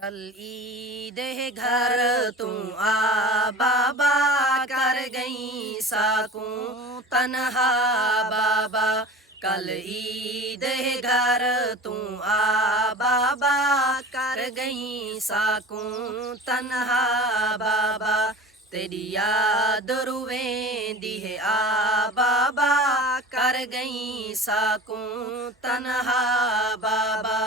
कल ईद है घर तू आ बाबा, कर गई साकूं तन्हा बाबा। कल ईद है घर तू आ बाबा, कर गई साकूं तन्हा बाबा। तेरी याद रुवेंदी है आ बाबा, कर गई साकूं तन्हा बाबा।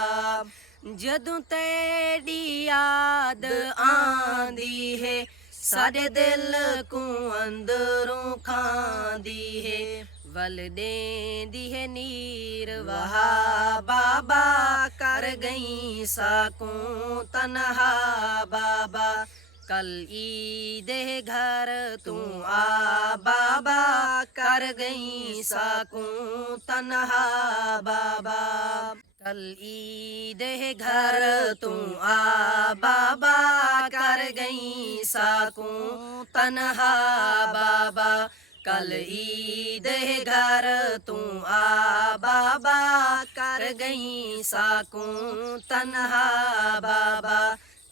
जदों तेरी याद आंदी है, सारे दिल को अंदरों खांदी है। वल देंदी है नीर वहा बाबा, कर गई साकूं तन्हा बाबा। कल ईद है घर तू आ बाबा, कर गई साकूं तन्हा बाबा। कल ईद है घर तू आ बाबा, कर गई साकूं तन्हा बाबा। कल ईद है घर तू आ बाबा, कर गई साकूं तन्हा बाबा।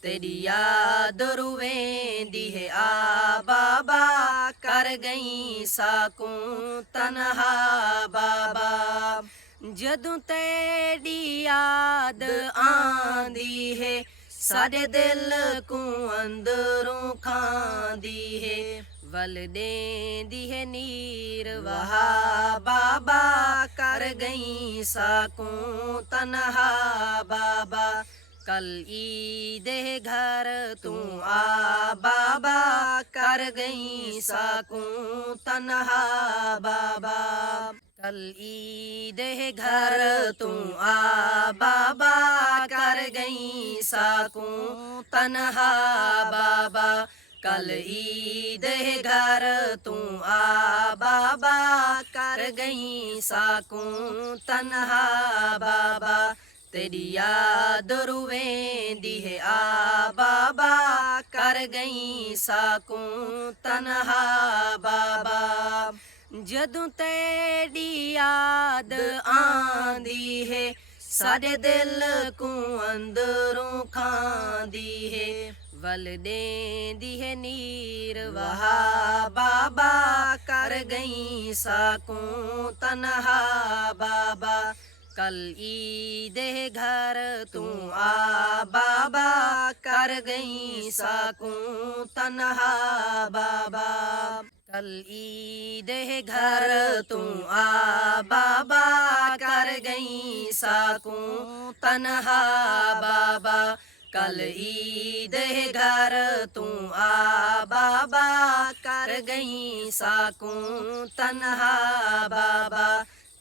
तेरी याद रुवेंदी है आ बाबा, कर गई साकूं तन्हा बाबा। जदों तेरी याद आंदी है, सारे दिल को अंदरों खांदी है। वल देंदी है नीर वहा बाबा, कर गई साकूं तन्हा बाबा। कल ईद है घर तू आ बाबा, कर गई साकूं तन्हा बाबा। कल ईद है घर तू आ बाबा, कर गई साकूं तन्हा बाबा। कल ईद है घर तू आ बाबा, कर गई साकूं तन्हा बाबा। तेरी याद रुवेंदी है आ बाबा, कर गई साकूं तन्हा बाबा। जदों तेरी याद आंदी है, सारे दिल को अंदरों खांदी है। वल देंदी है नीर वहा बाबा, कर गई साकूं तन्हा बाबा। कल ईद है घर तू आ बाबा, कर गई साकूं तन्हा बाबा। कल ईद है घर तू आ बाबा, कर गई साकूं तन्हा बाबा। कल ईद है घर तू आ बाबा, कर गई साकूं तन्हा बाबा।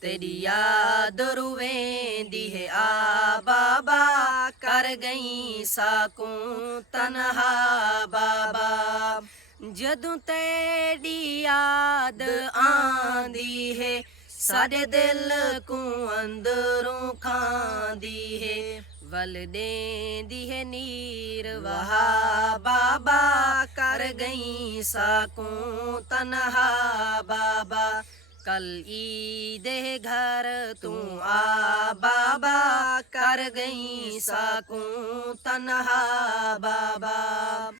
तेरी याद रुवेंदी है आ बाबा, कर गई साकूं तन्हा बाबा। जदों तेरी याद आंदी है, सारे दिल को अंदरों खांदी है। वल देंदी है नीर वहा बाबा, कर गई साकूं तन्हा बाबा। कल ईद है घर तू आ बाबा, कर गई साकूं तन्हा बाबा।